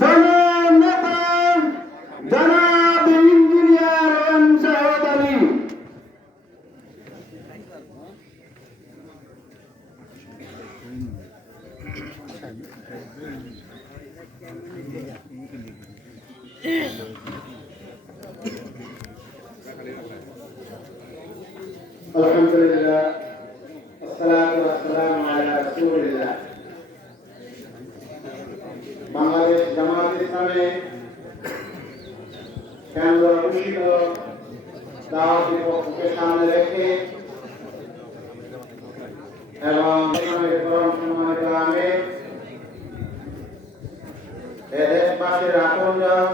জননেতা জনাব engineer M Sahed Ali الحمد لله জামাত ইসলামে কেন্দ্র ঘোষিত দাওয়াতি পক্ষকে সামনে রেখে এবং সম্মানিত আমির এ দেশবাসীর আপনজন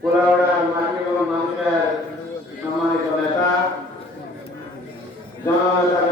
কুলাউড়া মাটি এবং মানুষের সম্মানিত নেতা জননেতা